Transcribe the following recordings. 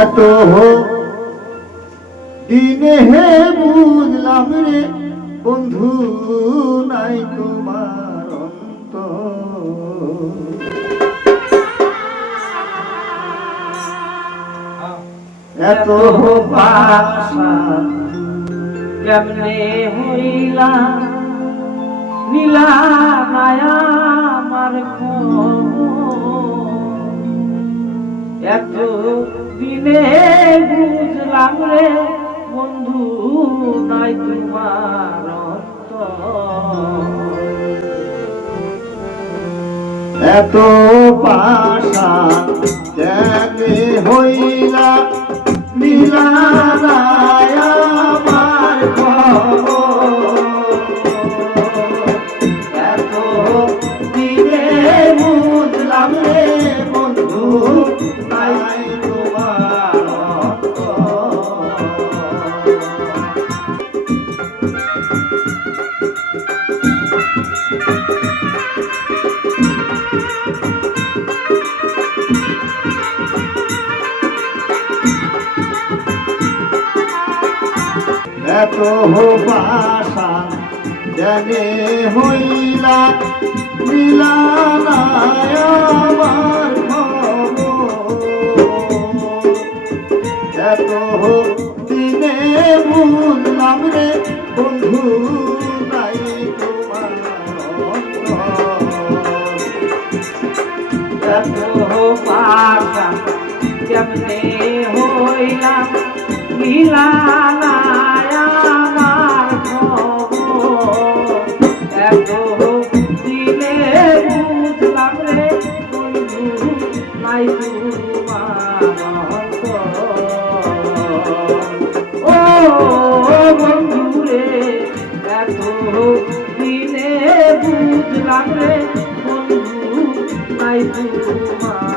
এত দিনে হে বুঝলাম রে, বন্ধু নাই তোমার অন্ত এত কেমনে হইলা? নীলা মায়া আমার এত দিনে বুঝলাম রে বন্ধু নাই তোমার। এত পাশা জানে হইলা এত বাসা জানে হইলা মিলানায় আমার। এত দিনে বুঝলাম রে বন্ধু নাই কেমনে হইলা নীলা ও বন্ধু রে এত দিনে বুঝলাম রে বন্ধু নাই তোমার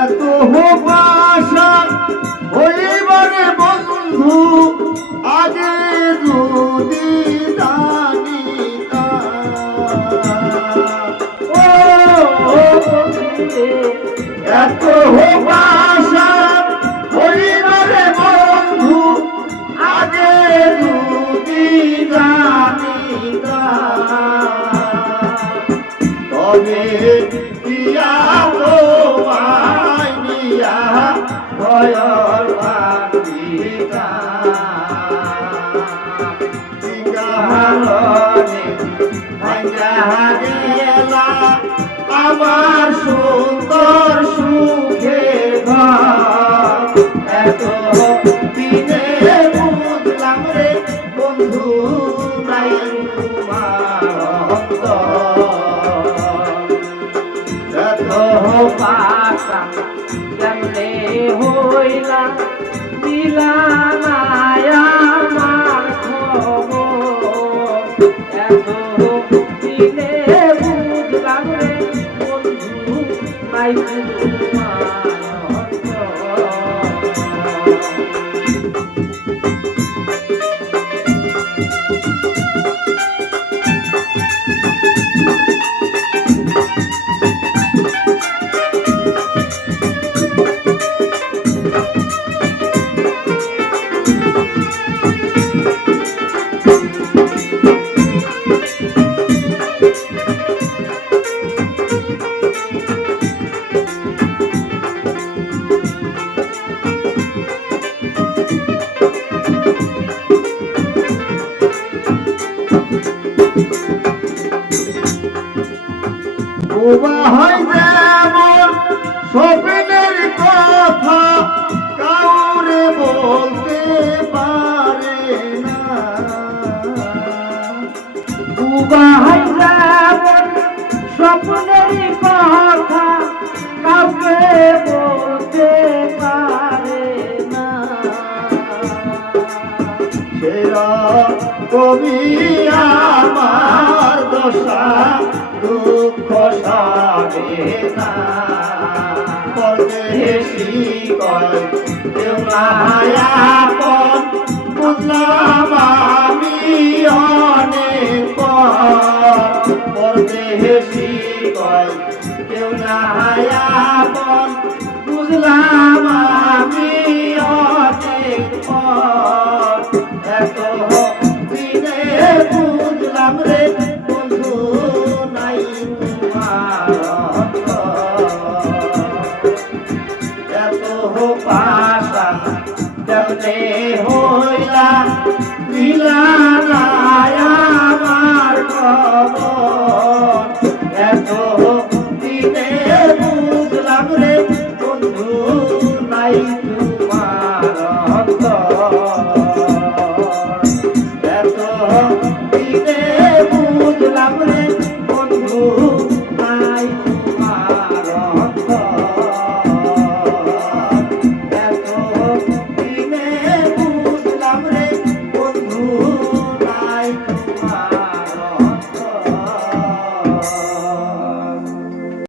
এত বাসা হইবারে বন্ধু আগে যদি এত বাসা হইবারে বন্ধু আগে যদি জানিতাম। তবে ভাঙ্গা গেলা আমার সুন্দর ঘর এত দিনে বুঝলাম রে বন্ধু নাই তোমার অন্তর। এত Thank you. হয় যেমন স্বপ্নের কথা পারে না। ভাই যেমন স্বপ্নের কথা বলতে পারে না। সেরা কবি আমার দশা দুঃখ সাবে না। পরদেশি কয়, কেউ নায়াপন বুঝলাম আমি অনেক পর। পরদেশি কয়, কেউ নায়াপন বুঝলাম আমি অনেক এত